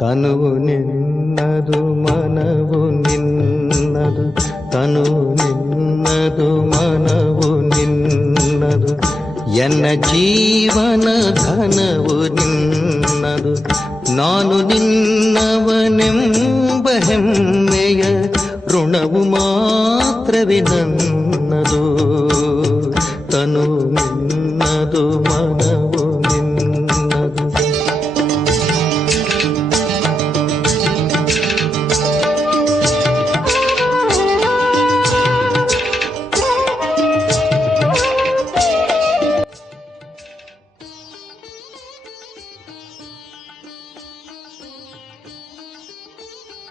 ತನುವು ನಿನ್ನದು ಮನವು ನಿನ್ನದು, ತನುವು ನಿನ್ನದು ಮನವು ನಿನ್ನದು, ಎನ್ನ ಜೀವನ ಘನವು ನಿನ್ನದು. ನಾನು ನಿನ್ನವನೆಂಬ ಹೆಮ್ಮೆಯ ಋಣವು ಮಾತ್ರವೇ ನನ್ನದು. ತನು ನಿನ್ನದು ಮನವು ನಿನ್ನದು.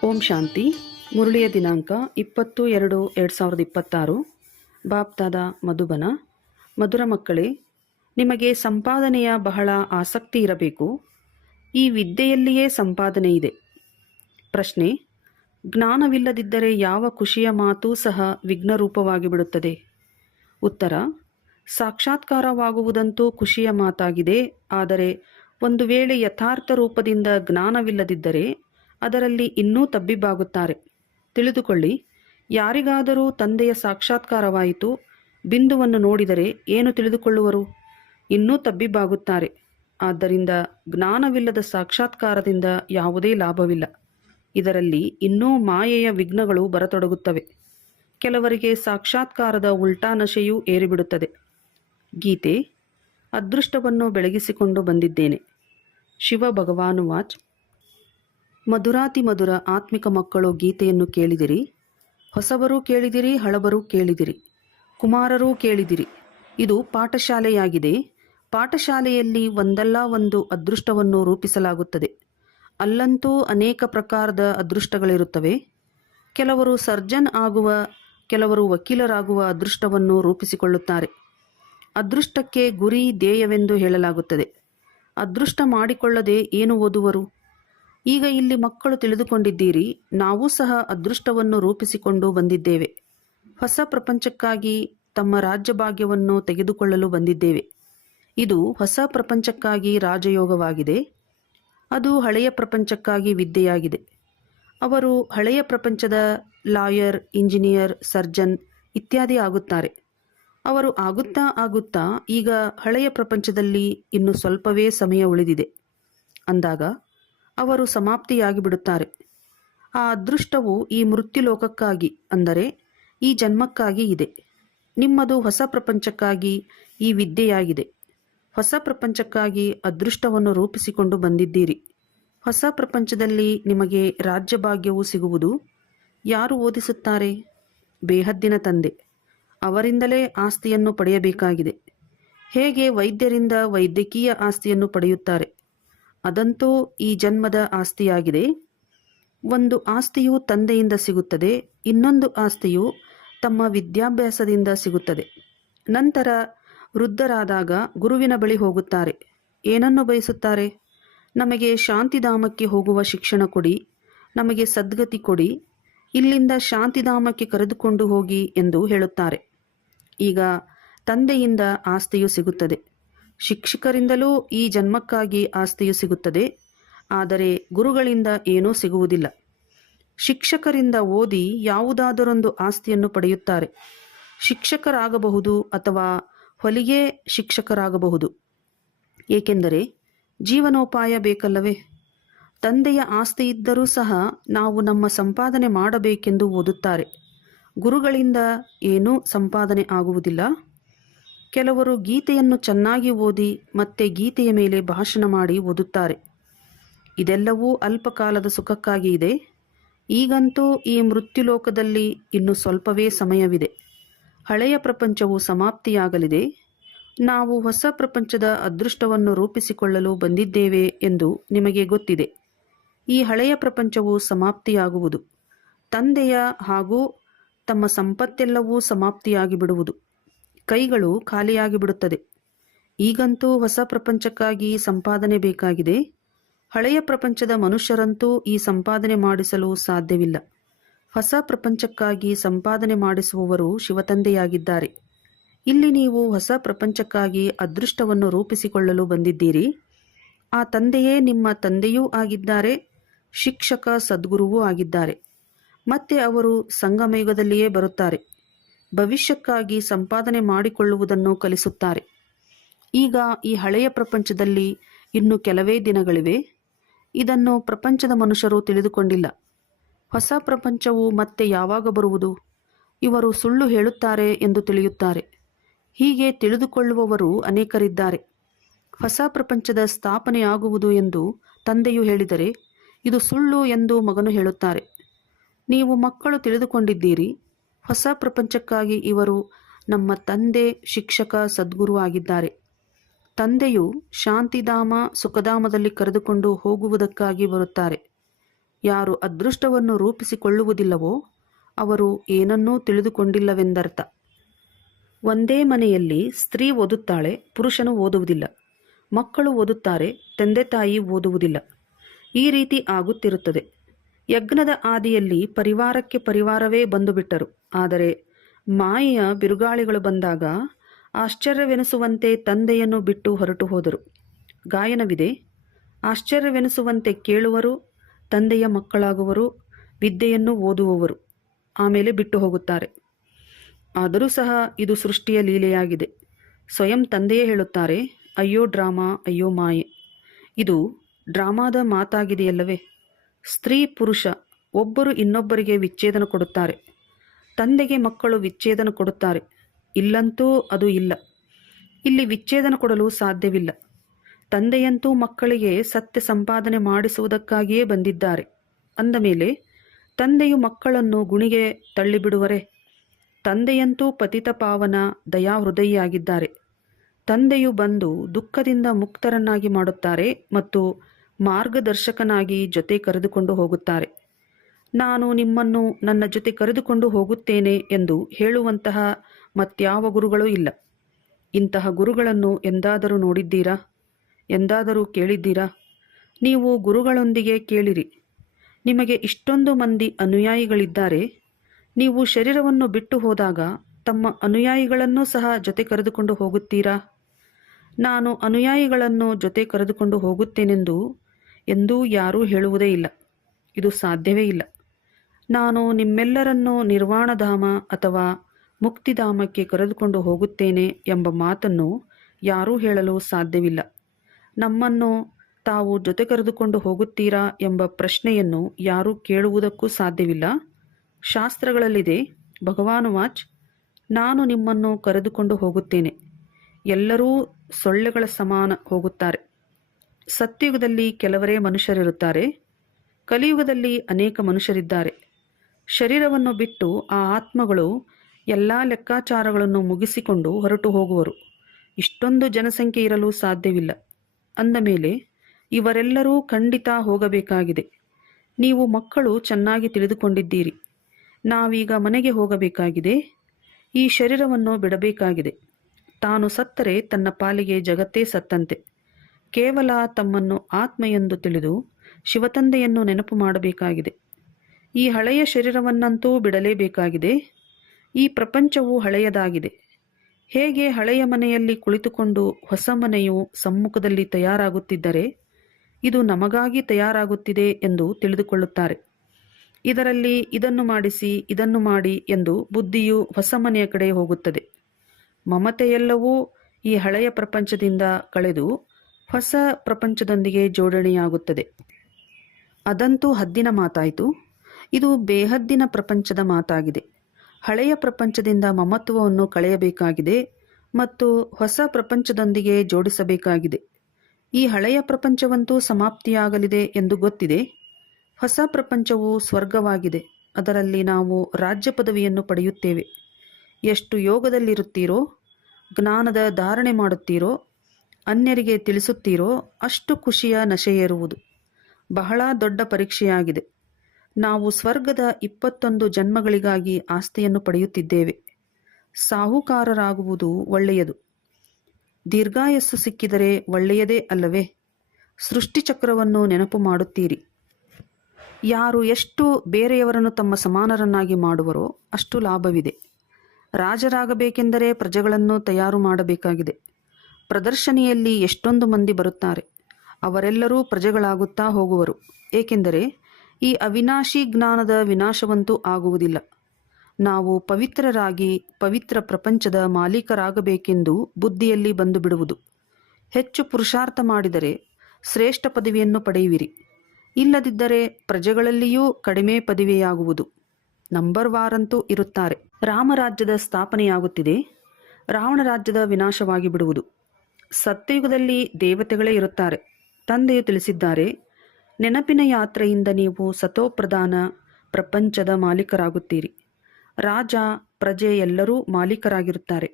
ಓಂ ಶಾಂತಿ. ಮುರಳಿಯ ದಿನಾಂಕ 20-2-2026. ಬಾಪ್ದಾದ ಮಧುಬನ. ಮಧುರ ಮಕ್ಕಳೇ, ನಿಮಗೆ ಸಂಪಾದನೆಯ ಬಹಳ ಆಸಕ್ತಿ ಇರಬೇಕು. ಈ ವಿದ್ಯೆಯಲ್ಲಿಯೇ ಸಂಪಾದನೆ ಇದೆ. ಪ್ರಶ್ನೆ: ಜ್ಞಾನವಿಲ್ಲದಿದ್ದರೆ ಯಾವ ಖುಷಿಯ ಮಾತೂ ಸಹ ವಿಘ್ನರೂಪವಾಗಿ ಬಿಡುತ್ತದೆ? ಉತ್ತರ: ಸಾಕ್ಷಾತ್ಕಾರವಾಗುವುದಂತೂ ಖುಷಿಯ ಮಾತಾಗಿದೆ. ಆದರೆ ಒಂದು ವೇಳೆ ಯಥಾರ್ಥ ರೂಪದಿಂದ ಜ್ಞಾನವಿಲ್ಲದಿದ್ದರೆ ಅದರಲ್ಲಿ ಇನ್ನೂ ತಬ್ಬಿಬ್ಬಾಗುತ್ತಾರೆ. ತಿಳಿದುಕೊಳ್ಳಿ, ಯಾರಿಗಾದರೂ ತಂದೆಯ ಸಾಕ್ಷಾತ್ಕಾರವಾಯಿತು, ಬಿಂದುವನ್ನು ನೋಡಿದರೆ ಏನು ತಿಳಿದುಕೊಳ್ಳುವರು? ಇನ್ನೂ ತಬ್ಬಿಬ್ಬಾಗುತ್ತಾರೆ. ಆದ್ದರಿಂದ ಜ್ಞಾನವಿಲ್ಲದ ಸಾಕ್ಷಾತ್ಕಾರದಿಂದ ಯಾವುದೇ ಲಾಭವಿಲ್ಲ. ಇದರಲ್ಲಿ ಇನ್ನೂ ಮಾಯೆಯ ವಿಘ್ನಗಳು ಬರತೊಡಗುತ್ತವೆ. ಕೆಲವರಿಗೆ ಸಾಕ್ಷಾತ್ಕಾರದ ಉಲ್ಟಾ ನಶೆಯೂ ಏರಿಬಿಡುತ್ತದೆ. ಗೀತೆ: ಅದೃಷ್ಟವನ್ನು ಬೆಳಗಿಸಿಕೊಂಡು ಬಂದಿದ್ದೇನೆ. ಶಿವ ಭಗವಾನುವಾಚ್. ಮಧುರಾತಿ ಮಧುರ ಆತ್ಮಿಕ ಮಕ್ಕಳು, ಗೀತೆಯನ್ನು ಕೇಳಿದಿರಿ. ಹೊಸಬರೂ ಕೇಳಿದಿರಿ, ಹಳಬರೂ ಕೇಳಿದಿರಿ, ಕುಮಾರರೂ ಕೇಳಿದಿರಿ. ಇದು ಪಾಠಶಾಲೆಯಾಗಿದೆ. ಪಾಠಶಾಲೆಯಲ್ಲಿ ಒಂದಲ್ಲ ಒಂದು ಅದೃಷ್ಟವನ್ನು ರೂಪಿಸಲಾಗುತ್ತದೆ. ಅಲ್ಲಂತೂ ಅನೇಕ ಪ್ರಕಾರದ ಅದೃಷ್ಟಗಳಿರುತ್ತವೆ. ಕೆಲವರು ಸರ್ಜನ್ ಆಗುವ, ಕೆಲವರು ವಕೀಲರಾಗುವ ಅದೃಷ್ಟವನ್ನು ರೂಪಿಸಿಕೊಳ್ಳುತ್ತಾರೆ. ಅದೃಷ್ಟಕ್ಕೆ ಗುರಿ ಧ್ಯೇಯವೆಂದು ಹೇಳಲಾಗುತ್ತದೆ. ಅದೃಷ್ಟ ಮಾಡಿಕೊಳ್ಳದೆ ಏನು ಓದುವರು? ಈಗ ಇಲ್ಲಿ ಮಕ್ಕಳು ತಿಳಿದುಕೊಂಡಿದ್ದೀರಿ, ನಾವೂ ಸಹ ಅದೃಷ್ಟವನ್ನು ರೂಪಿಸಿಕೊಂಡು ಬಂದಿದ್ದೇವೆ. ಹೊಸ ಪ್ರಪಂಚಕ್ಕಾಗಿ ತಮ್ಮ ರಾಜ್ಯಭಾಗ್ಯವನ್ನು ತೆಗೆದುಕೊಳ್ಳಲು ಬಂದಿದ್ದೇವೆ. ಇದು ಹೊಸ ಪ್ರಪಂಚಕ್ಕಾಗಿ ರಾಜಯೋಗವಾಗಿದೆ. ಅದು ಹಳೆಯ ಪ್ರಪಂಚಕ್ಕಾಗಿ ವಿದ್ಯೆಯಾಗಿದೆ. ಅವರು ಹಳೆಯ ಪ್ರಪಂಚದ ಲಾಯರ್, ಇಂಜಿನಿಯರ್, ಸರ್ಜನ್ ಇತ್ಯಾದಿ ಆಗುತ್ತಾರೆ. ಅವರು ಆಗುತ್ತಾ ಆಗುತ್ತಾ ಈಗ ಹಳೆಯ ಪ್ರಪಂಚದಲ್ಲಿ ಇನ್ನು ಸ್ವಲ್ಪವೇ ಸಮಯ ಉಳಿದಿದೆ ಅಂದಾಗ ಅವರು ಸಮಾಪ್ತಿಯಾಗಿ ಬಿಡುತ್ತಾರೆ. ಆ ಅದೃಷ್ಟವು ಈ ಮೃತ್ಯುಲೋಕಕ್ಕಾಗಿ, ಅಂದರೆ ಈ ಜನ್ಮಕ್ಕಾಗಿ ಇದೆ. ನಿಮ್ಮದು ಹೊಸ ಪ್ರಪಂಚಕ್ಕಾಗಿ ಈ ವಿದ್ಯೆಯಾಗಿದೆ. ಹೊಸ ಪ್ರಪಂಚಕ್ಕಾಗಿ ಅದೃಷ್ಟವನ್ನು ರೂಪಿಸಿಕೊಂಡು ಬಂದಿದ್ದೀರಿ. ಹೊಸ ಪ್ರಪಂಚದಲ್ಲಿ ನಿಮಗೆ ರಾಜ್ಯಭಾಗ್ಯವು ಸಿಗುವುದು. ಯಾರು ಓದಿಸುತ್ತಾರೆ? ಬೇಹದ್ದಿನ ತಂದೆ. ಅವರಿಂದಲೇ ಆಸ್ತಿಯನ್ನು ಪಡೆಯಬೇಕಾಗಿದೆ. ಹೇಗೆ ವೈದ್ಯರಿಂದ ವೈದ್ಯಕೀಯ ಆಸ್ತಿಯನ್ನು ಪಡೆಯುತ್ತಾರೆ, ಅದಂತೂ ಈ ಜನ್ಮದ ಆಸ್ತಿಯಾಗಿದೆ. ಒಂದು ಆಸ್ತಿಯು ತಂದೆಯಿಂದ ಸಿಗುತ್ತದೆ, ಇನ್ನೊಂದು ಆಸ್ತಿಯು ತಮ್ಮ ವಿದ್ಯಾಭ್ಯಾಸದಿಂದ ಸಿಗುತ್ತದೆ. ನಂತರ ವೃದ್ಧರಾದಾಗ ಗುರುವಿನ ಬಳಿ ಹೋಗುತ್ತಾರೆ. ಏನನ್ನು ಬಯಸುತ್ತಾರೆ? ನಮಗೆ ಶಾಂತಿಧಾಮಕ್ಕೆ ಹೋಗುವ ಶಿಕ್ಷಣ ಕೊಡಿ, ನಮಗೆ ಸದ್ಗತಿ ಕೊಡಿ, ಇಲ್ಲಿಂದ ಶಾಂತಿಧಾಮಕ್ಕೆ ಕರೆದುಕೊಂಡು ಹೋಗಿ ಎಂದು ಹೇಳುತ್ತಾರೆ. ಈಗ ತಂದೆಯಿಂದ ಆಸ್ತಿಯು ಸಿಗುತ್ತದೆ. ಶಿಕ್ಷಕರಿಂದಲೂ ಈ ಜನ್ಮಕ್ಕಾಗಿ ಆಸ್ತಿಯು ಸಿಗುತ್ತದೆ. ಆದರೆ ಗುರುಗಳಿಂದ ಏನೂ ಸಿಗುವುದಿಲ್ಲ. ಶಿಕ್ಷಕರಿಂದ ಓದಿ ಯಾವುದಾದರೊಂದು ಆಸ್ತಿಯನ್ನು ಪಡೆಯುತ್ತಾರೆ. ಶಿಕ್ಷಕರಾಗಬಹುದು ಅಥವಾ ಹೊಲಿಗೆ ಶಿಕ್ಷಕರಾಗಬಹುದು. ಏಕೆಂದರೆ ಜೀವನೋಪಾಯ ಬೇಕಲ್ಲವೇ? ತಂದೆಯ ಆಸ್ತಿ ಇದ್ದರೂ ಸಹ ನಾವು ನಮ್ಮ ಸಂಪಾದನೆ ಮಾಡಬೇಕೆಂದು ಓದುತ್ತಾರೆ. ಗುರುಗಳಿಂದ ಏನೂ ಸಂಪಾದನೆ ಆಗುವುದಿಲ್ಲ. ಕೆಲವರು ಗೀತೆಯನ್ನು ಚೆನ್ನಾಗಿ ಓದಿ ಮತ್ತೆ ಗೀತೆಯ ಮೇಲೆ ಭಾಷಣ ಮಾಡಿ ಓದುತ್ತಾರೆ. ಇದೆಲ್ಲವೂ ಅಲ್ಪಕಾಲದ ಸುಖಕ್ಕಾಗಿ ಇದೆ. ಈಗಂತೂ ಈ ಮೃತ್ಯುಲೋಕದಲ್ಲಿ ಇನ್ನು ಸ್ವಲ್ಪವೇ ಸಮಯವಿದೆ. ಹಳೆಯ ಪ್ರಪಂಚವು ಸಮಾಪ್ತಿಯಾಗಲಿದೆ. ನಾವು ಹೊಸ ಪ್ರಪಂಚದ ಅದೃಷ್ಟವನ್ನು ರೂಪಿಸಿಕೊಳ್ಳಲು ಬಂದಿದ್ದೇವೆ ಎಂದು ನಿಮಗೆ ಗೊತ್ತಿದೆ. ಈ ಹಳೆಯ ಪ್ರಪಂಚವು ಸಮಾಪ್ತಿಯಾಗುವುದು. ತಂದೆಯ ಹಾಗೂ ತಮ್ಮ ಸಂಪತ್ತೆಲ್ಲವೂ ಸಮಾಪ್ತಿಯಾಗಿ ಬಿಡುವುದು. ಕೈಗಳು ಖಾಲಿಯಾಗಿ ಬಿಡುತ್ತದೆ. ಈಗಂತೂ ಹೊಸ ಪ್ರಪಂಚಕ್ಕಾಗಿ ಸಂಪಾದನೆ ಬೇಕಾಗಿದೆ. ಹಳೆಯ ಪ್ರಪಂಚದ ಮನುಷ್ಯರಂತೂ ಈ ಸಂಪಾದನೆ ಮಾಡಿಸಲು ಸಾಧ್ಯವಿಲ್ಲ. ಹೊಸ ಪ್ರಪಂಚಕ್ಕಾಗಿ ಸಂಪಾದನೆ ಮಾಡಿಸುವವರು ಶಿವತಂದೆಯಾಗಿದ್ದಾರೆ. ಇಲ್ಲಿ ನೀವು ಹೊಸ ಪ್ರಪಂಚಕ್ಕಾಗಿ ಅದೃಷ್ಟವನ್ನು ರೂಪಿಸಿಕೊಳ್ಳಲು ಬಂದಿದ್ದೀರಿ. ಆ ತಂದೆಯೇ ನಿಮ್ಮ ತಂದೆಯೂ ಆಗಿದ್ದಾರೆ ಶಿಕ್ಷಕ ಸದ್ಗುರುವೂ ಆಗಿದ್ದಾರೆ. ಮತ್ತೆ ಅವರು ಸಂಗಮಯುಗದಲ್ಲಿಯೇ ಬರುತ್ತಾರೆ. ಭವಿಷ್ಯಕ್ಕಾಗಿ ಸಂಪಾದನೆ ಮಾಡಿಕೊಳ್ಳುವುದನ್ನು ಕಲಿಸುತ್ತಾರೆ. ಈಗ ಈ ಹಳೆಯ ಪ್ರಪಂಚದಲ್ಲಿ ಇನ್ನು ಕೆಲವೇ ದಿನಗಳಿವೆ. ಇದನ್ನು ಪ್ರಪಂಚದ ಮನುಷ್ಯರು ತಿಳಿದುಕೊಂಡಿಲ್ಲ. ಹೊಸ ಪ್ರಪಂಚವು ಮತ್ತೆ ಯಾವಾಗ ಬರುವುದು? ಇವರು ಸುಳ್ಳು ಹೇಳುತ್ತಾರೆ ಎಂದು ತಿಳಿಯುತ್ತಾರೆ. ಹೀಗೆ ತಿಳಿದುಕೊಳ್ಳುವವರು ಅನೇಕರಿದ್ದಾರೆ. ಹೊಸ ಪ್ರಪಂಚದ ಸ್ಥಾಪನೆಯಾಗುವುದು ಎಂದು ತಂದೆಯು ಹೇಳಿದರೆ ಇದು ಸುಳ್ಳು ಎಂದು ಮಗನು ಹೇಳುತ್ತಾರೆ. ನೀವು ಮಕ್ಕಳು ತಿಳಿದುಕೊಂಡಿದ್ದೀರಿ. ಹೊಸ ಪ್ರಪಂಚಕ್ಕಾಗಿ ಇವರು ನಮ್ಮ ತಂದೆ, ಶಿಕ್ಷಕ, ಸದ್ಗುರು ಆಗಿದ್ದಾರೆ. ತಂದೆಯು ಶಾಂತಿಧಾಮ, ಸುಖಧಾಮದಲ್ಲಿ ಕರೆದುಕೊಂಡು ಹೋಗುವುದಕ್ಕಾಗಿ ಬರುತ್ತಾರೆ. ಯಾರು ಅದೃಷ್ಟವನ್ನು ರೂಪಿಸಿಕೊಳ್ಳುವುದಿಲ್ಲವೋ ಅವರು ಏನನ್ನೂ ತಿಳಿದುಕೊಂಡಿಲ್ಲವೆಂದರ್ಥ. ಒಂದೇ ಮನೆಯಲ್ಲಿ ಸ್ತ್ರೀ ಓದುತ್ತಾಳೆ, ಪುರುಷನು ಓದುವುದಿಲ್ಲ. ಮಕ್ಕಳು ಓದುತ್ತಾರೆ, ತಂದೆ ತಾಯಿ ಓದುವುದಿಲ್ಲ. ಈ ರೀತಿ ಆಗುತ್ತಿರುತ್ತದೆ. ಯಜ್ಞದ ಆದಿಯಲ್ಲಿ ಪರಿವಾರಕ್ಕೆ ಪರಿವಾರವೇ ಬಂದುಬಿಟ್ಟರು. ಆದರೆ ಮಾಯೆಯ ಬಿರುಗಾಳಿಗಳು ಬಂದಾಗ ಆಶ್ಚರ್ಯವೆನಿಸುವಂತೆ ತಂದೆಯನ್ನು ಬಿಟ್ಟು ಹೊರಟು ಹೋದರು. ಗಾಯನವಿದೆ. ಆಶ್ಚರ್ಯವೆನಿಸುವಂತೆ ಕೇಳುವರು, ತಂದೆಯ ಮಕ್ಕಳಾಗುವರು, ವಿದ್ಯೆಯನ್ನು ಓದುವವರು, ಆಮೇಲೆ ಬಿಟ್ಟು ಹೋಗುತ್ತಾರೆ. ಆದರೂ ಸಹ ಇದು ಸೃಷ್ಟಿಯ ಲೀಲೆಯಾಗಿದೆ. ಸ್ವಯಂ ತಂದೆಯೇ ಹೇಳುತ್ತಾರೆ, ಅಯ್ಯೋ ಡ್ರಾಮಾ, ಅಯ್ಯೋ ಮಾಯೆ. ಇದು ಡ್ರಾಮಾದ ಮಾತಾಗಿದೆಯಲ್ಲವೇ? ಸ್ತ್ರೀ ಪುರುಷ ಒಬ್ಬರು ಇನ್ನೊಬ್ಬರಿಗೆ ವಿಚ್ಛೇದನ ಕೊಡುತ್ತಾರೆ. ತಂದೆಗೆ ಮಕ್ಕಳು ವಿಚ್ಛೇದನ ಕೊಡುತ್ತಾರೆ. ಇಲ್ಲಂತೂ ಅದು ಇಲ್ಲ. ಇಲ್ಲಿ ವಿಚ್ಛೇದನ ಕೊಡಲು ಸಾಧ್ಯವಿಲ್ಲ. ತಂದೆಯಂತೂ ಮಕ್ಕಳಿಗೆ ಸತ್ಯ ಸಂಪಾದನೆ ಮಾಡಿಸುವುದಕ್ಕಾಗಿಯೇ ಬಂದಿದ್ದಾರೆ. ಅಂದ ಮೇಲೆ ತಂದೆಯು ಮಕ್ಕಳನ್ನು ಗುಣಿಗೆ ತಳ್ಳಿಬಿಡುವರೆ? ತಂದೆಯಂತೂ ಪತಿತ ಪಾವನ ದಯಾಹೃದಯಿಯಾಗಿದ್ದಾರೆ. ತಂದೆಯು ಬಂದು ದುಃಖದಿಂದ ಮುಕ್ತರನ್ನಾಗಿ ಮಾಡುತ್ತಾರೆ ಮತ್ತು ಮಾರ್ಗದರ್ಶಕನಾಗಿ ಜೊತೆ ಕರೆದುಕೊಂಡು ಹೋಗುತ್ತಾರೆ. ನಾನು ನಿಮ್ಮನ್ನು ನನ್ನ ಜೊತೆ ಕರೆದುಕೊಂಡು ಹೋಗುತ್ತೇನೆ ಎಂದು ಹೇಳುವಂತಹ ಮತ್ಯಾವ ಗುರುಗಳೂ ಇಲ್ಲ. ಇಂತಹ ಗುರುಗಳನ್ನು ಎಂದಾದರೂ ನೋಡಿದ್ದೀರಾ? ಎಂದಾದರೂ ಕೇಳಿದ್ದೀರಾ? ನೀವು ಗುರುಗಳೊಂದಿಗೆ ಕೇಳಿರಿ. ನಿಮಗೆ ಇಷ್ಟೊಂದು ಮಂದಿ ಅನುಯಾಯಿಗಳಿದ್ದಾರೆ. ನೀವು ಶರೀರವನ್ನು ಬಿಟ್ಟು ಹೋದಾಗ ತಮ್ಮ ಅನುಯಾಯಿಗಳನ್ನೂ ಸಹ ಜೊತೆ ಕರೆದುಕೊಂಡು ಹೋಗುತ್ತೀರಾ? ನಾನು ಅನುಯಾಯಿಗಳನ್ನು ಜೊತೆ ಕರೆದುಕೊಂಡು ಹೋಗುತ್ತೇನೆಂದು ಎಂದೂ ಯಾರೂ ಹೇಳುವುದೇ ಇಲ್ಲ. ಇದು ಸಾಧ್ಯವೇ ಇಲ್ಲ. ನಾನು ನಿಮ್ಮೆಲ್ಲರನ್ನೂ ನಿರ್ವಾಣಧಾಮ ಅಥವಾ ಮುಕ್ತಿಧಾಮಕ್ಕೆ ಕರೆದುಕೊಂಡು ಹೋಗುತ್ತೇನೆ ಎಂಬ ಮಾತನ್ನು ಯಾರೂ ಹೇಳಲು ಸಾಧ್ಯವಿಲ್ಲ. ನಮ್ಮನ್ನು ತಾವು ಜೊತೆ ಕರೆದುಕೊಂಡು ಹೋಗುತ್ತೀರಾ ಎಂಬ ಪ್ರಶ್ನೆಯನ್ನು ಯಾರೂ ಕೇಳುವುದಕ್ಕೂ ಸಾಧ್ಯವಿಲ್ಲ. ಶಾಸ್ತ್ರಗಳಲ್ಲಿದೆ, ಭಗವಾನುವಾಚ್, ನಾನು ನಿಮ್ಮನ್ನು ಕರೆದುಕೊಂಡು ಹೋಗುತ್ತೇನೆ. ಎಲ್ಲರೂ ಸೊಳ್ಳೆಗಳ ಸಮಾನ ಹೋಗುತ್ತಾರೆ. ಸತ್ಯಯುಗದಲ್ಲಿ ಕೆಲವರೇ ಮನುಷ್ಯರಿರುತ್ತಾರೆ. ಕಲಿಯುಗದಲ್ಲಿ ಅನೇಕ ಮನುಷ್ಯರಿದ್ದಾರೆ. ಶರೀರವನ್ನು ಬಿಟ್ಟು ಆ ಆತ್ಮಗಳು ಎಲ್ಲ ಲೆಕ್ಕಾಚಾರಗಳನ್ನು ಮುಗಿಸಿಕೊಂಡು ಹೊರಟು ಹೋಗುವರು. ಇಷ್ಟೊಂದು ಜನಸಂಖ್ಯೆ ಇರಲು ಸಾಧ್ಯವಿಲ್ಲ. ಅಂದ ಮೇಲೆ ಇವರೆಲ್ಲರೂ ಖಂಡಿತ ಹೋಗಬೇಕಾಗಿದೆ. ನೀವು ಮಕ್ಕಳು ಚೆನ್ನಾಗಿ ತಿಳಿದುಕೊಂಡಿದ್ದೀರಿ. ನಾವೀಗ ಮನೆಗೆ ಹೋಗಬೇಕಾಗಿದೆ. ಈ ಶರೀರವನ್ನು ಬಿಡಬೇಕಾಗಿದೆ. ತಾನು ಸತ್ತರೆ ತನ್ನ ಪಾಲಿಗೆ ಜಗತ್ತೇ ಸತ್ತಂತೆ. ಕೇವಲ ತಮ್ಮನ್ನು ಆತ್ಮ ಎಂದು ತಿಳಿದು ಶಿವತಂದೆಯನ್ನು ನೆನಪು ಮಾಡಬೇಕಾಗಿದೆ. ಈ ಹಳೆಯ ಶರೀರವನ್ನಂತೂ ಬಿಡಲೇಬೇಕಾಗಿದೆ. ಈ ಪ್ರಪಂಚವು ಹಳೆಯದಾಗಿದೆ. ಹೇಗೆ ಹಳೆಯ ಮನೆಯಲ್ಲಿ ಕುಳಿತುಕೊಂಡು ಹೊಸ ಮನೆಯು ಸಮ್ಮುಖದಲ್ಲಿ ತಯಾರಾಗುತ್ತಿದ್ದರೆ ಇದು ನಮಗಾಗಿ ತಯಾರಾಗುತ್ತಿದೆ ಎಂದು ತಿಳಿದುಕೊಳ್ಳುತ್ತಾರೆ. ಇದರಲ್ಲಿ ಇದನ್ನು ಮಾಡಿಸಿ, ಇದನ್ನು ಮಾಡಿ ಎಂದು ಬುದ್ಧಿಯು ಹೊಸ ಮನೆಯ ಕಡೆ ಹೋಗುತ್ತದೆ. ಮಮತೆಯೆಲ್ಲವೂ ಈ ಹಳೆಯ ಪ್ರಪಂಚದಿಂದ ಕಳೆದು ಹೊಸ ಪ್ರಪಂಚದೊಂದಿಗೆ ಜೋಡಣೆಯಾಗುತ್ತದೆ. ಅದಂತೂ ಹದ್ದಿನ ಮಾತಾಯಿತು. ಇದು ಬೇಹದ್ದಿನ ಪ್ರಪಂಚದ ಮಾತಾಗಿದೆ. ಹಳೆಯ ಪ್ರಪಂಚದಿಂದ ಮಮತ್ವವನ್ನು ಕಳೆಯಬೇಕಾಗಿದೆ ಮತ್ತು ಹೊಸ ಪ್ರಪಂಚದೊಂದಿಗೆ ಜೋಡಿಸಬೇಕಾಗಿದೆ. ಈ ಹಳೆಯ ಪ್ರಪಂಚವಂತೂ ಸಮಾಪ್ತಿಯಾಗಲಿದೆ ಎಂದು ಗೊತ್ತಿದೆ. ಹೊಸ ಪ್ರಪಂಚವು ಸ್ವರ್ಗವಾಗಿದೆ. ಅದರಲ್ಲಿ ನಾವು ರಾಜ್ಯ ಪದವಿಯನ್ನು ಪಡೆಯುತ್ತೇವೆ. ಎಷ್ಟು ಯೋಗದಲ್ಲಿರುತ್ತೀರೋ, ಜ್ಞಾನದ ಧಾರಣೆ ಮಾಡುತ್ತೀರೋ, ಅನ್ಯರಿಗೆ ತಿಳಿಸುತ್ತೀರೋ ಅಷ್ಟು ಖುಷಿಯ ನಶೆಯೇರುವುದು. ಬಹಳ ದೊಡ್ಡ ಪರೀಕ್ಷೆಯಾಗಿದೆ. ನಾವು ಸ್ವರ್ಗದ 21 ಜನ್ಮಗಳಿಗಾಗಿ ಆಸ್ತಿಯನ್ನು ಪಡೆಯುತ್ತಿದ್ದೇವೆ. ಸಾಹುಕಾರರಾಗುವುದು ಒಳ್ಳೆಯದು. ದೀರ್ಘಾಯಸ್ಸು ಸಿಕ್ಕಿದರೆ ಒಳ್ಳೆಯದೇ ಅಲ್ಲವೇ? ಸೃಷ್ಟಿಚಕ್ರವನ್ನು ನೆನಪು ಮಾಡುತ್ತೀರಿ. ಯಾರು ಎಷ್ಟು ಬೇರೆಯವರನ್ನು ತಮ್ಮ ಸಮಾನರನ್ನಾಗಿ ಮಾಡುವರೋ ಅಷ್ಟು ಲಾಭವಿದೆ. ರಾಜರಾಗಬೇಕೆಂದರೆ ಪ್ರಜೆಗಳನ್ನು ತಯಾರು ಮಾಡಬೇಕಾಗಿದೆ. ಪ್ರದರ್ಶನಿಯಲ್ಲಿ ಎಷ್ಟೊಂದು ಮಂದಿ ಬರುತ್ತಾರೆ. ಅವರೆಲ್ಲರೂ ಪ್ರಜೆಗಳಾಗುತ್ತಾ ಹೋಗುವರು. ಏಕೆಂದರೆ ಈ ಅವಿನಾಶಿ ಜ್ಞಾನದ ವಿನಾಶವಂತೂ ಆಗುವುದಿಲ್ಲ. ನಾವು ಪವಿತ್ರರಾಗಿ ಪವಿತ್ರ ಪ್ರಪಂಚದ ಮಾಲೀಕರಾಗಬೇಕೆಂದು ಬುದ್ಧಿಯಲ್ಲಿ ಬಂದು ಬಿಡುವುದು. ಹೆಚ್ಚು ಪುರುಷಾರ್ಥ ಮಾಡಿದರೆ ಶ್ರೇಷ್ಠ ಪದವಿಯನ್ನು ಪಡೆಯುವಿರಿ. ಇಲ್ಲದಿದ್ದರೆ ಪ್ರಜೆಗಳಲ್ಲಿಯೂ ಕಡಿಮೆ ಪದವಿಯಾಗುವುದು. ನಂಬರ್ ವಾರಂತೂ ಇರುತ್ತಾರೆ. ರಾಮರಾಜ್ಯದ ಸ್ಥಾಪನೆಯಾಗುತ್ತಿದೆ, ರಾವಣ ರಾಜ್ಯದ ವಿನಾಶವಾಗಿ ಬಿಡುವುದು. ಸತ್ಯಯುಗದಲ್ಲಿ ದೇವತೆಗಳೇ ಇರುತ್ತಾರೆ. ತಂದೆಯು ತಿಳಿಸಿದ್ದಾರೆ, ನೆನಪಿನ ಯಾತ್ರೆಯಿಂದ ನೀವು ಸತೋಪ್ರಧಾನ ಪ್ರಪಂಚದ ಮಾಲೀಕರಾಗುತ್ತೀರಿ. ರಾಜ ಪ್ರಜೆ ಎಲ್ಲರೂ ಮಾಲೀಕರಾಗಿರುತ್ತಾರೆ.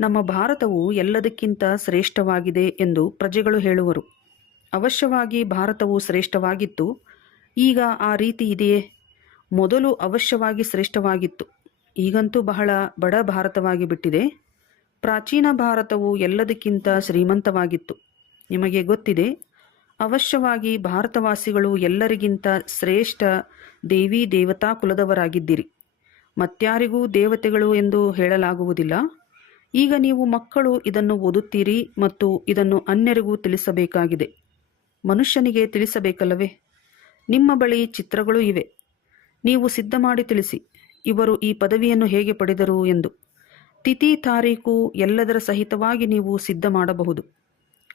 ನಮ್ಮ ಭಾರತವು ಎಲ್ಲದಕ್ಕಿಂತ ಶ್ರೇಷ್ಠವಾಗಿದೆ ಎಂದು ಪ್ರಜೆಗಳು ಹೇಳುವರು. ಅವಶ್ಯವಾಗಿ ಭಾರತವು ಶ್ರೇಷ್ಠವಾಗಿತ್ತು. ಈಗ ಆ ರೀತಿ ಇದೆಯೇ? ಮೊದಲು ಅವಶ್ಯವಾಗಿ ಶ್ರೇಷ್ಠವಾಗಿತ್ತು. ಈಗಂತೂ ಬಹಳ ಬಡ ಭಾರತವಾಗಿ ಬಿಟ್ಟಿದೆ. ಪ್ರಾಚೀನ ಭಾರತವು ಎಲ್ಲದಕ್ಕಿಂತ ಶ್ರೀಮಂತವಾಗಿತ್ತು. ನಿಮಗೆ ಗೊತ್ತಿದೆ, ಅವಶ್ಯವಾಗಿ ಭಾರತವಾಸಿಗಳು ಎಲ್ಲರಿಗಿಂತ ಶ್ರೇಷ್ಠ ದೇವಿ ದೇವತಾ ಕುಲದವರಾಗಿದ್ದಿರಿ. ಮತ್ಯಾರಿಗೂ ದೇವತೆಗಳು ಎಂದು ಹೇಳಲಾಗುವುದಿಲ್ಲ. ಈಗ ನೀವು ಮಕ್ಕಳು ಇದನ್ನು ಓದುತ್ತೀರಿ ಮತ್ತು ಇದನ್ನು ಅನ್ಯರಿಗೂ ತಿಳಿಸಬೇಕಾಗಿದೆ. ಮನುಷ್ಯನಿಗೆ ತಿಳಿಸಬೇಕಲ್ಲವೇ? ನಿಮ್ಮ ಬಳಿ ಚಿತ್ರಗಳು ಇವೆ. ನೀವು ಸಿದ್ಧ ಮಾಡಿ ತಿಳಿಸಿ, ಇವರು ಈ ಪದವಿಯನ್ನು ಹೇಗೆ ಪಡೆದರು ಎಂದು. ತಿಥಿ ತಾರೀಕು ಎಲ್ಲದರ ಸಹಿತವಾಗಿ ನೀವು ಸಿದ್ಧ ಮಾಡಬಹುದು.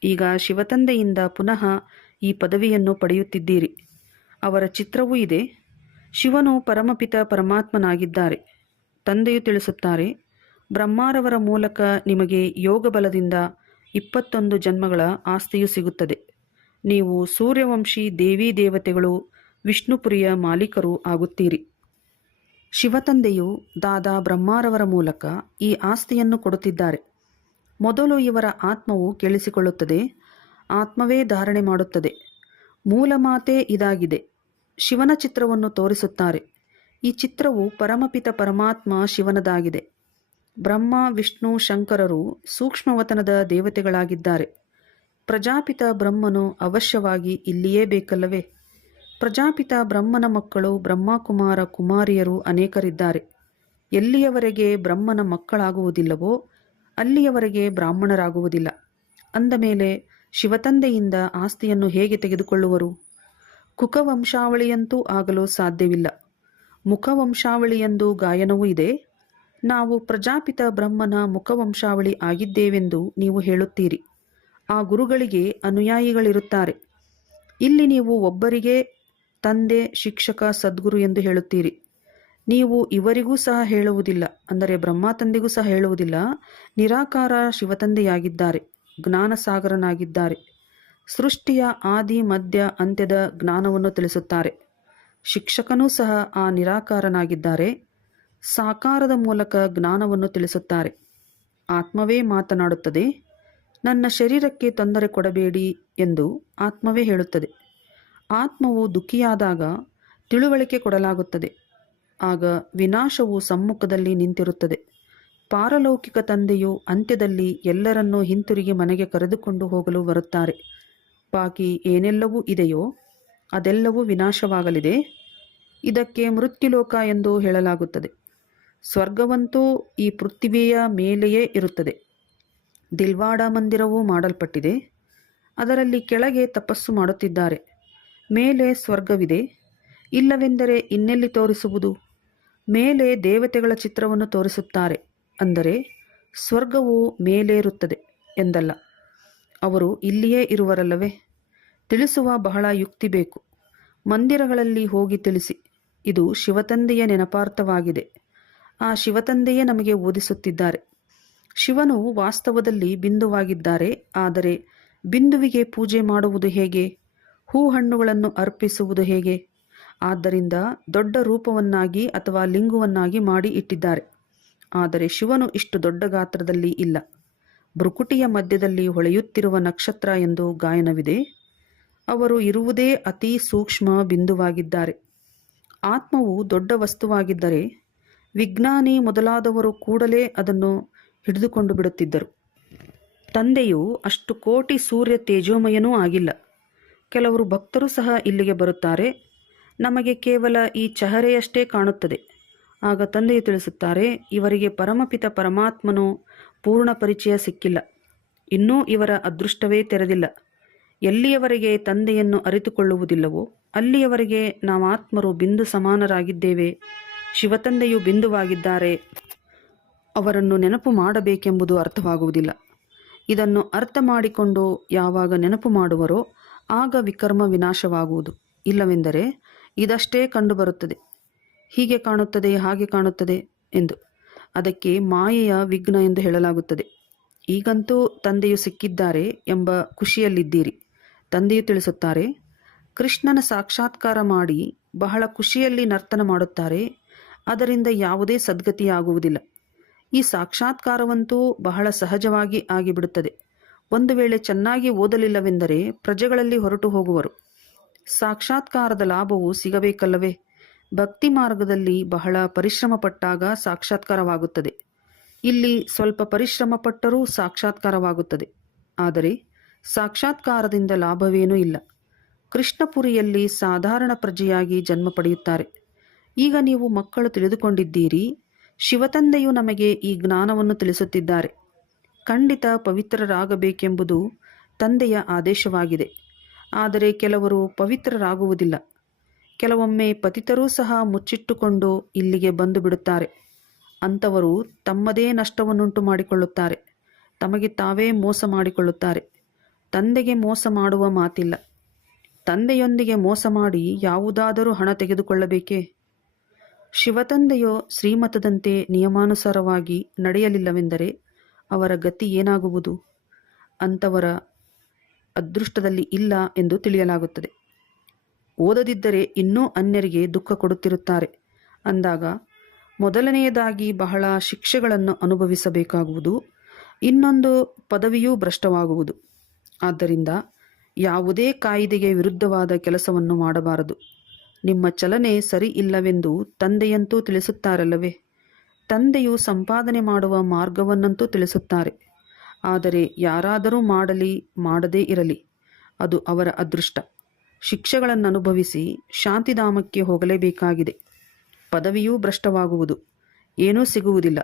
ಈಗ ಶಿವತಂದೆಯಿಂದ ಪುನಃ ಈ ಪದವಿಯನ್ನು ಪಡೆಯುತ್ತಿದ್ದೀರಿ. ಅವರ ಚಿತ್ರವೂ ಇದೆ. ಶಿವನು ಪರಮಪಿತ ಪರಮಾತ್ಮನಾಗಿದ್ದಾರೆ. ತಂದೆಯು ತಿಳಿಸುತ್ತಾರೆ, ಬ್ರಹ್ಮಾರವರ ಮೂಲಕ ನಿಮಗೆ ಯೋಗ ಬಲದಿಂದ 21 ಜನ್ಮಗಳ ಆಸ್ತಿಯು ಸಿಗುತ್ತದೆ. ನೀವು ಸೂರ್ಯವಂಶಿ ದೇವಿ ದೇವತೆಗಳು ವಿಷ್ಣುಪುರಿಯ ಮಾಲೀಕರು ಆಗುತ್ತೀರಿ. ಶಿವತಂದೆಯು ದಾದಾ ಬ್ರಹ್ಮಾರವರ ಮೂಲಕ ಈ ಆಸ್ತಿಯನ್ನು ಕೊಡುತ್ತಿದ್ದಾರೆ. ಮೊದಲು ಇವರ ಆತ್ಮವು ಕೇಳಿಸಿಕೊಳ್ಳುತ್ತದೆ, ಆತ್ಮವೇ ಧಾರಣೆ ಮಾಡುತ್ತದೆ. ಮೂಲ ಮಾತೇ ಇದಾಗಿದೆ. ಶಿವನ ಚಿತ್ರವನ್ನು ತೋರಿಸುತ್ತಾರೆ. ಈ ಚಿತ್ರವು ಪರಮಪಿತ ಪರಮಾತ್ಮ ಶಿವನದಾಗಿದೆ. ಬ್ರಹ್ಮ ವಿಷ್ಣು ಶಂಕರರು ಸೂಕ್ಷ್ಮವತನದ ದೇವತೆಗಳಾಗಿದ್ದಾರೆ. ಪ್ರಜಾಪಿತ ಬ್ರಹ್ಮನು ಅವಶ್ಯವಾಗಿ ಇಲ್ಲಿಯೇ ಬೇಕಲ್ಲವೇ? ಪ್ರಜಾಪಿತ ಬ್ರಹ್ಮನ ಮಕ್ಕಳು ಬ್ರಹ್ಮಕುಮಾರ ಕುಮಾರಿಯರು ಅನೇಕರಿದ್ದಾರೆ. ಎಲ್ಲಿಯವರೆಗೆ ಬ್ರಹ್ಮನ ಮಕ್ಕಳಾಗುವುದಿಲ್ಲವೋ ಅಲ್ಲಿಯವರೆಗೆ ಬ್ರಾಹ್ಮಣರಾಗುವುದಿಲ್ಲ. ಅಂದ ಮೇಲೆ ಶಿವತಂದೆಯಿಂದ ಆಸ್ತಿಯನ್ನು ಹೇಗೆ ತೆಗೆದುಕೊಳ್ಳುವರು? ಕುಕವಂಶಾವಳಿಯಂತೂ ಆಗಲು ಸಾಧ್ಯವಿಲ್ಲ. ಮುಖವಂಶಾವಳಿಯೆಂದು ಗಾಯನವೂ ಇದೆ. ನಾವು ಪ್ರಜಾಪಿತ ಬ್ರಹ್ಮನ ಮುಖವಂಶಾವಳಿ ಆಗಿದ್ದೇವೆಂದು ನೀವು ಹೇಳುತ್ತೀರಿ. ಆ ಗುರುಗಳಿಗೆ ಅನುಯಾಯಿಗಳಿರುತ್ತಾರೆ. ಇಲ್ಲಿ ನೀವು ಒಬ್ಬರಿಗೆ ತಂದೆ, ಶಿಕ್ಷಕ, ಸದ್ಗುರು ಎಂದು ಹೇಳುತ್ತೀರಿ. ನೀವು ಇವರಿಗೂ ಸಹ ಹೇಳುವುದಿಲ್ಲ, ಅಂದರೆ ಬ್ರಹ್ಮ ತಂದೆಗೂ ಸಹ ಹೇಳುವುದಿಲ್ಲ. ನಿರಾಕಾರ ಶಿವತಂದೆಯಾಗಿದ್ದಾರೆ, ಜ್ಞಾನಸಾಗರನಾಗಿದ್ದಾರೆ. ಸೃಷ್ಟಿಯ ಆದಿ ಮಧ್ಯ ಅಂತ್ಯದ ಜ್ಞಾನವನ್ನು ತಿಳಿಸುತ್ತಾರೆ. ಶಿಕ್ಷಕನೂ ಸಹ ಆ ನಿರಾಕಾರನಾಗಿದ್ದಾರೆ. ಸಾಕಾರದ ಮೂಲಕ ಜ್ಞಾನವನ್ನು ತಿಳಿಸುತ್ತಾರೆ. ಆತ್ಮವೇ ಮಾತನಾಡುತ್ತದೆ. ನನ್ನ ಶರೀರಕ್ಕೆ ತೊಂದರೆ ಕೊಡಬೇಡಿ ಎಂದು ಆತ್ಮವೇ ಹೇಳುತ್ತದೆ. ಆತ್ಮವು ದುಃಖಿಯಾದಾಗ ತಿಳುವಳಿಕೆ ಕೊಡಲಾಗುತ್ತದೆ. ಆಗ ವಿನಾಶವು ಸಮ್ಮುಖದಲ್ಲಿ ನಿಂತಿರುತ್ತದೆ. ಪಾರಲೌಕಿಕ ತಂದೆಯು ಅಂತ್ಯದಲ್ಲಿ ಎಲ್ಲರನ್ನೂ ಹಿಂತಿರುಗಿ ಮನೆಗೆ ಕರೆದುಕೊಂಡು ಹೋಗಲು ಬರುತ್ತಾರೆ. ಬಾಕಿ ಏನೆಲ್ಲವೂ ಇದೆಯೋ ಅದೆಲ್ಲವೂ ವಿನಾಶವಾಗಲಿದೆ. ಇದಕ್ಕೆ ಮೃತ್ಯುಲೋಕ ಎಂದು ಹೇಳಲಾಗುತ್ತದೆ. ಸ್ವರ್ಗವಂತೂ ಈ ಪೃಥ್ವಿಯ ಮೇಲೆಯೇ ಇರುತ್ತದೆ. ದಿಲ್ವಾಡ ಮಂದಿರವೂ ಮಾಡಲ್ಪಟ್ಟಿದೆ. ಅದರಲ್ಲಿ ಕೆಳಗೆ ತಪಸ್ಸು ಮಾಡುತ್ತಿದ್ದಾರೆ. ಮೇಲೆ ಸ್ವರ್ಗವಿದೆ. ಇಲ್ಲವೆಂದರೆ ಇನ್ನೆಲ್ಲಿ ತೋರಿಸುವುದು? ಮೇಲೆ ದೇವತೆಗಳ ಚಿತ್ರವನ್ನು ತೋರಿಸುತ್ತಾರೆ. ಅಂದರೆ ಸ್ವರ್ಗವು ಮೇಲೇರುತ್ತದೆ ಎಂದಲ್ಲ. ಅವರು ಇಲ್ಲಿಯೇ ಇರುವರಲ್ಲವೇ? ತಿಳಿಸುವ ಬಹಳ ಯುಕ್ತಿ ಬೇಕು. ಮಂದಿರಗಳಲ್ಲಿ ಹೋಗಿ ತಿಳಿಸಿ, ಇದು ಶಿವತಂದೆಯ ನೆನಪಾರ್ಥವಾಗಿದೆ. ಆ ಶಿವತಂದೆಯೇ ನಮಗೆ ಓದಿಸುತ್ತಿದ್ದಾರೆ. ಶಿವನು ವಾಸ್ತವದಲ್ಲಿ ಬಿಂದುವಾಗಿದ್ದಾರೆ. ಆದರೆ ಬಿಂದುವಿಗೆ ಪೂಜೆ ಮಾಡುವುದು ಹೇಗೆ? ಹೂಹಣ್ಣುಗಳನ್ನು ಅರ್ಪಿಸುವುದು ಹೇಗೆ? ಆದ್ದರಿಂದ ದೊಡ್ಡ ರೂಪವನ್ನಾಗಿ ಅಥವಾ ಲಿಂಗವನ್ನಾಗಿ ಮಾಡಿ ಇಟ್ಟಿದ್ದಾರೆ. ಆದರೆ ಶಿವನು ಇಷ್ಟು ದೊಡ್ಡ ಗಾತ್ರದಲ್ಲಿ ಇಲ್ಲ. ಭ್ರುಕುಟಿಯ ಮಧ್ಯದಲ್ಲಿ ಹೊಳೆಯುತ್ತಿರುವ ನಕ್ಷತ್ರ ಎಂದು ಗಾಯನವಿದೆ. ಅವರು ಇರುವುದೇ ಅತಿ ಸೂಕ್ಷ್ಮ ಬಿಂದುವಾಗಿದ್ದಾರೆ. ಆತ್ಮವು ದೊಡ್ಡ ವಸ್ತುವಾಗಿದ್ದರೆ ವಿಜ್ಞಾನಿ ಮೊದಲಾದವರು ಕೂಡಲೇ ಅದನ್ನು ಹಿಡಿದುಕೊಂಡು ಬಿಡುತ್ತಿದ್ದರು. ತಂದೆಯು ಅಷ್ಟು ಕೋಟಿ ಸೂರ್ಯ ತೇಜೋಮಯನೂ ಆಗಿಲ್ಲ. ಕೆಲವರು ಭಕ್ತರು ಸಹ ಇಲ್ಲಿಗೆ ಬರುತ್ತಾರೆ. ನಮಗೆ ಕೇವಲ ಈ ಚಹರೆಯಷ್ಟೇ ಕಾಣುತ್ತದೆ. ಆಗ ತಂದೆಯು ತಿಳಿಸುತ್ತಾರೆ, ಇವರಿಗೆ ಪರಮಪಿತ ಪರಮಾತ್ಮನು ಪೂರ್ಣ ಪರಿಚಯ ಸಿಕ್ಕಿಲ್ಲ. ಇನ್ನೂ ಇವರ ಅದೃಷ್ಟವೇ ತೆರೆದಿಲ್ಲ. ಎಲ್ಲಿಯವರೆಗೆ ತಂದೆಯನ್ನು ಅರಿತುಕೊಳ್ಳುವುದಿಲ್ಲವೋ ಅಲ್ಲಿಯವರೆಗೆ ನಾವಾತ್ಮರು ಬಿಂದು ಸಮಾನರಾಗಿದ್ದೇವೆ. ಶಿವತಂದೆಯು ಬಿಂದುವಾಗಿದ್ದಾರೆ, ಅವರನ್ನು ನೆನಪು ಮಾಡಬೇಕೆಂಬುದು ಅರ್ಥವಾಗುವುದಿಲ್ಲ. ಇದನ್ನು ಅರ್ಥ ಮಾಡಿಕೊಂಡು ಯಾವಾಗ ನೆನಪು ಮಾಡುವರೋ ಆಗ ವಿಕರ್ಮ ವಿನಾಶವಾಗುವುದು. ಇಲ್ಲವೆಂದರೆ ಇದಷ್ಟೇ ಕಂಡುಬರುತ್ತದೆ, ಹೀಗೆ ಕಾಣುತ್ತದೆ, ಹಾಗೆ ಕಾಣುತ್ತದೆ ಎಂದು. ಅದಕ್ಕೆ ಮಾಯೆಯ ವಿಘ್ನ ಎಂದು ಹೇಳಲಾಗುತ್ತದೆ. ಈಗಂತೂ ತಂದೆಯು ಸಿಕ್ಕಿದ್ದಾರೆ ಎಂಬ ಖುಷಿಯಲ್ಲಿದ್ದೀರಿ. ತಂದೆಯು ತಿಳಿಸುತ್ತಾರೆ, ಕೃಷ್ಣನ ಸಾಕ್ಷಾತ್ಕಾರ ಮಾಡಿ ಬಹಳ ಖುಷಿಯಲ್ಲಿ ನರ್ತನ ಮಾಡುತ್ತಾರೆ, ಅದರಿಂದ ಯಾವುದೇ ಸದ್ಗತಿಯಾಗುವುದಿಲ್ಲ. ಈ ಸಾಕ್ಷಾತ್ಕಾರವಂತೂ ಬಹಳ ಸಹಜವಾಗಿ ಆಗಿಬಿಡುತ್ತದೆ. ಒಂದು ವೇಳೆ ಚೆನ್ನಾಗಿ ಓದಲಿಲ್ಲವೆಂದರೆ ಪ್ರಜೆಗಳಲ್ಲಿ ಹೊರಟು ಹೋಗುವರು. ಸಾಕ್ಷಾತ್ಕಾರದ ಲಾಭವು ಸಿಗಬೇಕಲ್ಲವೇ? ಭಕ್ತಿ ಮಾರ್ಗದಲ್ಲಿ ಬಹಳ ಪರಿಶ್ರಮ ಪಟ್ಟಾಗ ಸಾಕ್ಷಾತ್ಕಾರವಾಗುತ್ತದೆ. ಇಲ್ಲಿ ಸ್ವಲ್ಪ ಪರಿಶ್ರಮ ಪಟ್ಟರೂ ಸಾಕ್ಷಾತ್ಕಾರವಾಗುತ್ತದೆ. ಆದರೆ ಸಾಕ್ಷಾತ್ಕಾರದಿಂದ ಲಾಭವೇನೂ ಇಲ್ಲ. ಕೃಷ್ಣಪುರಿಯಲ್ಲಿ ಸಾಧಾರಣ ಪ್ರಜೆಯಾಗಿ ಜನ್ಮ ಪಡೆಯುತ್ತಾರೆ. ಈಗ ನೀವು ಮಕ್ಕಳು ತಿಳಿದುಕೊಂಡಿದ್ದೀರಿ, ಶಿವತಂದೆಯು ನಮಗೆ ಈ ಜ್ಞಾನವನ್ನು ತಿಳಿಸುತ್ತಿದ್ದಾರೆ. ಖಂಡಿತ ಪವಿತ್ರರಾಗಬೇಕೆಂಬುದು ತಂದೆಯ ಆದೇಶವಾಗಿದೆ. ಆದರೆ ಕೆಲವರು ಪವಿತ್ರರಾಗುವುದಿಲ್ಲ. ಕೆಲವೊಮ್ಮೆ ಪತಿತರೂ ಸಹ ಮುಚ್ಚಿಟ್ಟುಕೊಂಡು ಇಲ್ಲಿಗೆ ಬಂದು ಬಿಡುತ್ತಾರೆ. ಅಂಥವರು ತಮ್ಮದೇ ನಷ್ಟವನ್ನುಂಟು ಮಾಡಿಕೊಳ್ಳುತ್ತಾರೆ, ತಮಗೆ ತಾವೇ ಮೋಸ ಮಾಡಿಕೊಳ್ಳುತ್ತಾರೆ. ತಂದೆಗೆ ಮೋಸ ಮಾಡುವ ಮಾತಿಲ್ಲ. ತಂದೆಯೊಂದಿಗೆ ಮೋಸ ಮಾಡಿ ಯಾವುದಾದರೂ ಹಣ ತೆಗೆದುಕೊಳ್ಳಬೇಕೇ? ಶಿವತಂದೆಯೋ ಶ್ರೀಮತದಂತೆ ನಿಯಮಾನುಸಾರವಾಗಿ ನಡೆಯಲಿಲ್ಲವೆಂದರೆ ಅವರ ಗತಿ ಏನಾಗುವುದು? ಅಂಥವರ ಅದೃಷ್ಟದಲ್ಲಿ ಇಲ್ಲ ಎಂದು ತಿಳಿಯಲಾಗುತ್ತದೆ. ಓದದಿದ್ದರೆ ಇನ್ನೂ ಅನ್ಯರಿಗೆ ದುಃಖ ಕೊಡುತ್ತಿರುತ್ತಾರೆ ಅಂದಾಗ ಮೊದಲನೆಯದಾಗಿ ಬಹಳ ಶಿಕ್ಷೆಗಳನ್ನು ಅನುಭವಿಸಬೇಕಾಗುವುದು, ಇನ್ನೊಂದು ಪದವಿಯೂ ಭ್ರಷ್ಟವಾಗುವುದು. ಆದ್ದರಿಂದ ಯಾವುದೇ ಕಾಯಿದೆಗೆ ವಿರುದ್ಧವಾದ ಕೆಲಸವನ್ನು ಮಾಡಬಾರದು. ನಿಮ್ಮ ಚಲನೆ ಸರಿ ಇಲ್ಲವೆಂದು ತಂದೆಯಂತೂ ತಿಳಿಸುತ್ತಾರಲ್ಲವೇ? ತಂದೆಯು ಸಂಪಾದನೆ ಮಾಡುವ ಮಾರ್ಗವನ್ನಂತೂ ತಿಳಿಸುತ್ತಾರೆ. ಆದರೆ ಯಾರಾದರೂ ಮಾಡಲಿ ಮಾಡದೇ ಇರಲಿ, ಅದು ಅವರ ಅದೃಷ್ಟ. ಶಿಕ್ಷೆಗಳನ್ನು ಅನುಭವಿಸಿ ಶಾಂತಿಧಾಮಕ್ಕೆ ಹೋಗಲೇಬೇಕಾಗಿದೆ. ಪದವಿಯೂ ಭ್ರಷ್ಟವಾಗುವುದು, ಏನೂ ಸಿಗುವುದಿಲ್ಲ.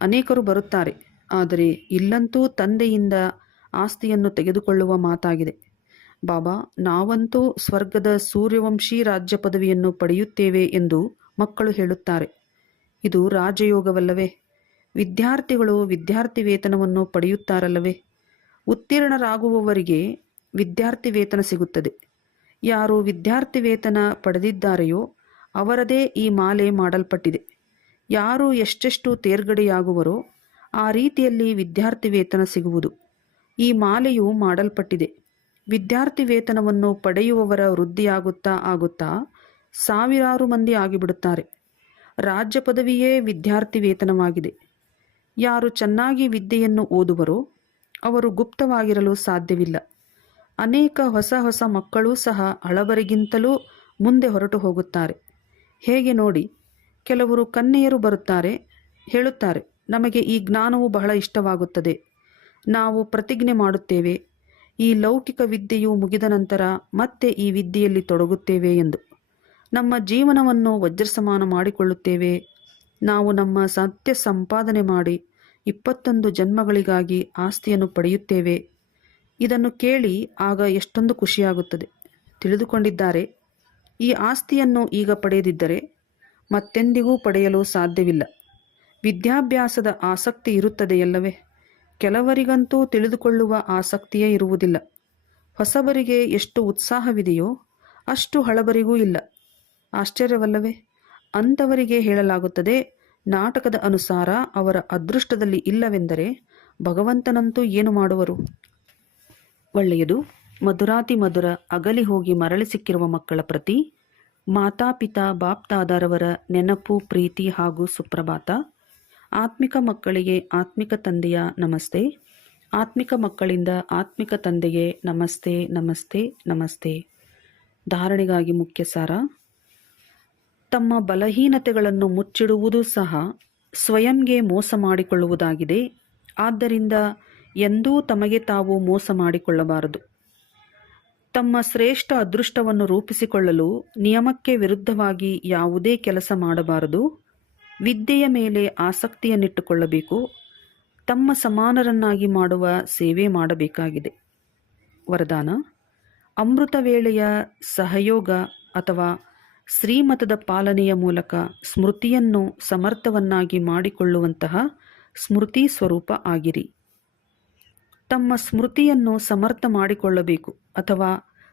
ಅನೇಕರು ಬರುತ್ತಾರೆ, ಆದರೆ ಇಲ್ಲಂತೂ ತಂದೆಯಿಂದ ಆಸ್ತಿಯನ್ನು ತೆಗೆದುಕೊಳ್ಳುವ ಮಾತಾಗಿದೆ. ಬಾಬಾ, ನಾವಂತೂ ಸ್ವರ್ಗದ ಸೂರ್ಯವಂಶಿ ರಾಜ್ಯ ಪದವಿಯನ್ನು ಪಡೆಯುತ್ತೇವೆ ಎಂದು ಮಕ್ಕಳು ಹೇಳುತ್ತಾರೆ. ಇದು ರಾಜಯೋಗವಲ್ಲವೇ? ವಿದ್ಯಾರ್ಥಿಗಳು ವಿದ್ಯಾರ್ಥಿ ವೇತನವನ್ನು ಪಡೆಯುತ್ತಾರಲ್ಲವೇ? ಉತ್ತೀರ್ಣರಾಗುವವರಿಗೆ ವಿದ್ಯಾರ್ಥಿ ವೇತನ ಸಿಗುತ್ತದೆ. ಯಾರು ವಿದ್ಯಾರ್ಥಿ ವೇತನ ಪಡೆದಿದ್ದಾರೆಯೋ ಅವರದೇ ಈ ಮಾಲೆ ಮಾಡಲ್ಪಟ್ಟಿದೆ. ಯಾರು ಎಷ್ಟೆಷ್ಟು ತೇರ್ಗಡೆಯಾಗುವರೋ ಆ ರೀತಿಯಲ್ಲಿ ವಿದ್ಯಾರ್ಥಿ ವೇತನ ಸಿಗುವುದು. ಈ ಮಾಲೆಯು ಮಾಡಲ್ಪಟ್ಟಿದೆ. ವಿದ್ಯಾರ್ಥಿ ವೇತನವನ್ನು ಪಡೆಯುವವರ ವೃದ್ಧಿಯಾಗುತ್ತಾ ಆಗುತ್ತಾ ಸಾವಿರಾರು ಮಂದಿ ಆಗಿಬಿಡುತ್ತಾರೆ. ರಾಜ್ಯ ಪದವಿಯೇ ವಿದ್ಯಾರ್ಥಿ ವೇತನವಾಗಿದೆ. ಯಾರು ಚೆನ್ನಾಗಿ ವಿದ್ಯೆಯನ್ನು ಓದುವರೋ ಅವರು ಗುಪ್ತವಾಗಿರಲು ಸಾಧ್ಯವಿಲ್ಲ. ಅನೇಕ ಹೊಸ ಹೊಸ ಮಕ್ಕಳೂ ಸಹ ಹಳಬರಿಗಿಂತಲೂ ಮುಂದೆ ಹೊರಟು ಹೋಗುತ್ತಾರೆ. ಹೇಗೆ ನೋಡಿ, ಕೆಲವರು ಕನ್ಯೆಯರು ಬರುತ್ತಾರೆ, ಹೇಳುತ್ತಾರೆ, ನಮಗೆ ಈ ಜ್ಞಾನವು ಬಹಳ ಇಷ್ಟವಾಗುತ್ತದೆ, ನಾವು ಪ್ರತಿಜ್ಞೆ ಮಾಡುತ್ತೇವೆ, ಈ ಲೌಕಿಕ ವಿದ್ಯೆಯು ಮುಗಿದ ನಂತರ ಮತ್ತೆ ಈ ವಿದ್ಯೆಯಲ್ಲಿ ತೊಡಗುತ್ತೇವೆ ಎಂದು. ನಮ್ಮ ಜೀವನವನ್ನು ವಜ್ರಸಮಾನ ಮಾಡಿಕೊಳ್ಳುತ್ತೇವೆ. ನಾವು ನಮ್ಮ ಸತ್ಯ ಸಂಪಾದನೆ ಮಾಡಿ 21 ಜನ್ಮಗಳಿಗಾಗಿ ಆಸ್ತಿಯನ್ನು ಪಡೆಯುತ್ತೇವೆ. ಇದನ್ನು ಕೇಳಿ ಆಗ ಎಷ್ಟೊಂದು ಖುಷಿಯಾಗುತ್ತದೆ. ತಿಳಿದುಕೊಂಡಿದ್ದಾರೆ, ಈ ಆಸ್ತಿಯನ್ನು ಈಗ ಪಡೆಯದಿದ್ದರೆ ಮತ್ತೆಂದಿಗೂ ಪಡೆಯಲು ಸಾಧ್ಯವಿಲ್ಲ. ವಿದ್ಯಾಭ್ಯಾಸದ ಆಸಕ್ತಿ ಇರುತ್ತದೆಯಲ್ಲವೇ? ಕೆಲವರಿಗಂತೂ ತಿಳಿದುಕೊಳ್ಳುವ ಆಸಕ್ತಿಯೇ ಇರುವುದಿಲ್ಲ. ಹೊಸಬರಿಗೆ ಎಷ್ಟು ಉತ್ಸಾಹವಿದೆಯೋ ಅಷ್ಟು ಹಳಬರಿಗೂ ಇಲ್ಲ. ಆಶ್ಚರ್ಯವಲ್ಲವೇ? ಅಂಥವರಿಗೆ ಹೇಳಲಾಗುತ್ತದೆ, ನಾಟಕದ ಅನುಸಾರ ಅವರ ಅದೃಷ್ಟದಲ್ಲಿ ಇಲ್ಲವೆಂದರೆ ಭಗವಂತನಂತೂ ಏನು ಮಾಡುವರು? ಒಳ್ಳೆಯದು. ಮಧುರಾತಿ ಮಧುರ ಅಗಲಿ ಹೋಗಿ ಮರಳಿ ಸಿಕ್ಕಿರುವ ಮಕ್ಕಳ ಪ್ರತಿ ಮಾತಾಪಿತಾ ಬಾಪ್ದಾದರವರ ನೆನಪು, ಪ್ರೀತಿ ಹಾಗೂ ಸುಪ್ರಭಾತ. ಆತ್ಮಿಕ ಮಕ್ಕಳಿಗೆ ಆತ್ಮಿಕ ತಂದೆಯ ನಮಸ್ತೆ. ಆತ್ಮಿಕ ಮಕ್ಕಳಿಂದ ಆತ್ಮಿಕ ತಂದೆಗೆ ನಮಸ್ತೆ ನಮಸ್ತೆ ನಮಸ್ತೆ. ಧಾರಣೆಗಾಗಿ ಮುಖ್ಯ ಸಾರ: ತಮ್ಮ ಬಲಹೀನತೆಗಳನ್ನು ಮುಚ್ಚಿಡುವುದು ಸಹ ಸ್ವಯಂಗೆ ಮೋಸ ಮಾಡಿಕೊಳ್ಳುವುದಾಗಿದೆ. ಆದ್ದರಿಂದ ಎಂದೂ ತಮಗೆ ತಾವು ಮೋಸ ಮಾಡಿಕೊಳ್ಳಬಾರದು. ತಮ್ಮ ಶ್ರೇಷ್ಠ ಅದೃಷ್ಟವನ್ನು ರೂಪಿಸಿಕೊಳ್ಳಲು ನಿಯಮಕ್ಕೆ ವಿರುದ್ಧವಾಗಿ ಯಾವುದೇ ಕೆಲಸ ಮಾಡಬಾರದು. ವಿದ್ಯೆಯ ಮೇಲೆ ಆಸಕ್ತಿಯನ್ನಿಟ್ಟುಕೊಳ್ಳಬೇಕು. ತಮ್ಮ ಸಮಾನರನ್ನಾಗಿ ಮಾಡುವ ಸೇವೆ ಮಾಡಬೇಕಾಗಿದೆ. ವರದಾನ: ಅಮೃತ ವೇಳೆಯ ಸಹಯೋಗ ಅಥವಾ ಶ್ರೀಮತದ ಪಾಲನೆಯ ಮೂಲಕ ಸ್ಮೃತಿಯನ್ನು ಸಮರ್ಥವನ್ನಾಗಿ ಮಾಡಿಕೊಳ್ಳುವಂತಹ ಸ್ಮೃತಿ ಸ್ವರೂಪ ಆಗಿರಿ. ತಮ್ಮ ಸ್ಮೃತಿಯನ್ನು ಸಮರ್ಥ ಮಾಡಿಕೊಳ್ಳಬೇಕು ಅಥವಾ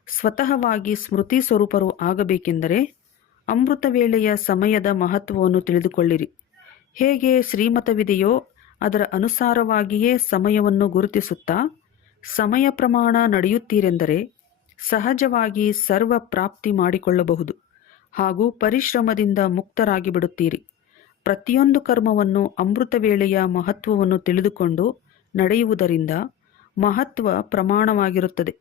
ಸ್ವತಃವಾಗಿ ಸ್ಮೃತಿ ಸ್ವರೂಪರು ಆಗಬೇಕೆಂದರೆ ಅಮೃತ ವೇಳೆಯ ಸಮಯದ ಮಹತ್ವವನ್ನು ತಿಳಿದುಕೊಳ್ಳಿರಿ. ಹೇಗೆ ಶ್ರೀಮತವಿದೆಯೋ ಅದರ ಅನುಸಾರವಾಗಿಯೇ ಸಮಯವನ್ನು ಗುರುತಿಸುತ್ತಾ ಸಮಯ ಪ್ರಮಾಣ ನಡೆಯುತ್ತೀರೆಂದರೆ ಸಹಜವಾಗಿ ಸರ್ವ ಪ್ರಾಪ್ತಿ ಮಾಡಿಕೊಳ್ಳಬಹುದು ಹಾಗೂ ಪರಿಶ್ರಮದಿಂದ ಮುಕ್ತರಾಗಿ ಬಿಡುತ್ತೀರಿ. ಪ್ರತಿಯೊಂದು ಕರ್ಮವನ್ನು ಅಮೃತ ವೇಳೆಯ ಮಹತ್ವವನ್ನು ತಿಳಿದುಕೊಂಡು ನಡೆಯುವುದರಿಂದ ಮಹತ್ವ ಪ್ರಮಾಣವಾಗಿರುತ್ತದೆ.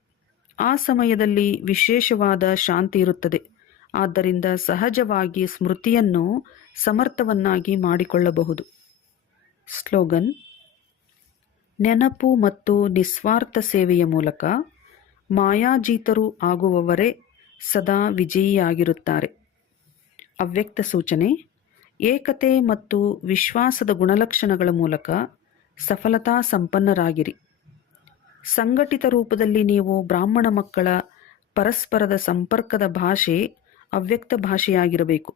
ಆ ಸಮಯದಲ್ಲಿ ವಿಶೇಷವಾದ ಶಾಂತಿ ಇರುತ್ತದೆ. ಆದ್ದರಿಂದ ಸಹಜವಾಗಿ ಸ್ಮೃತಿಯನ್ನು ಸಮರ್ಥವನ್ನಾಗಿ ಮಾಡಿಕೊಳ್ಳಬಹುದು. ಸ್ಲೋಗನ್: ನೆನಪು ಮತ್ತು ನಿಸ್ವಾರ್ಥ ಸೇವೆಯ ಮೂಲಕ ಮಾಯಾಜೀತರು ಆಗುವವರೇ ಸದಾ ವಿಜಯಿಯಾಗಿರುತ್ತಾರೆ. ಅವ್ಯಕ್ತ ಸೂಚನೆ: ಏಕತೆ ಮತ್ತು ವಿಶ್ವಾಸದ ಗುಣಲಕ್ಷಣಗಳ ಮೂಲಕ ಸಫಲತಾ ಸಂಪನ್ನರಾಗಿರಿ. ಸಂಘಟಿತ ರೂಪದಲ್ಲಿ ನೀವು ಬ್ರಾಹ್ಮಣ ಮಕ್ಕಳ ಪರಸ್ಪರದ ಸಂಪರ್ಕದ ಭಾಷೆ ಅವ್ಯಕ್ತ ಭಾಷೆಯಾಗಿರಬೇಕು.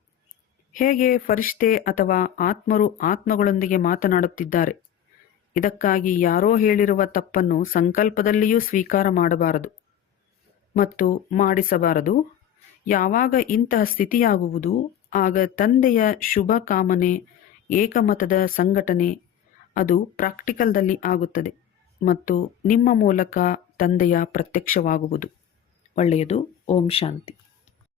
ಹೇಗೆ ಫರಿಷ್ಠೆ ಅಥವಾ ಆತ್ಮರು ಆತ್ಮಗಳೊಂದಿಗೆ ಮಾತನಾಡುತ್ತಿದ್ದಾರೆ. ಇದಕ್ಕಾಗಿ ಯಾರೋ ಹೇಳಿರುವ ತಪ್ಪನ್ನು ಸಂಕಲ್ಪದಲ್ಲಿಯೂ ಸ್ವೀಕಾರ ಮಾಡಬಾರದು ಮತ್ತು ಮಾಡಿಸಬಾರದು. ಯಾವಾಗ ಇಂತಹ ಸ್ಥಿತಿಯಾಗುವುದು ಆಗ ತಂದೆಯ ಶುಭ ಕಾಮನೆ, ಏಕಮತದ ಸಂಘಟನೆ ಅದು ಪ್ರಾಕ್ಟಿಕಲ್ದಲ್ಲಿ ಆಗುತ್ತದೆ ಮತ್ತು ನಿಮ್ಮ ಮೂಲಕ ತಂದೆಯ ಪ್ರತ್ಯಕ್ಷವಾಗುವುದು. ಒಳ್ಳೆಯದು. ಓಂ ಶಾಂತಿ.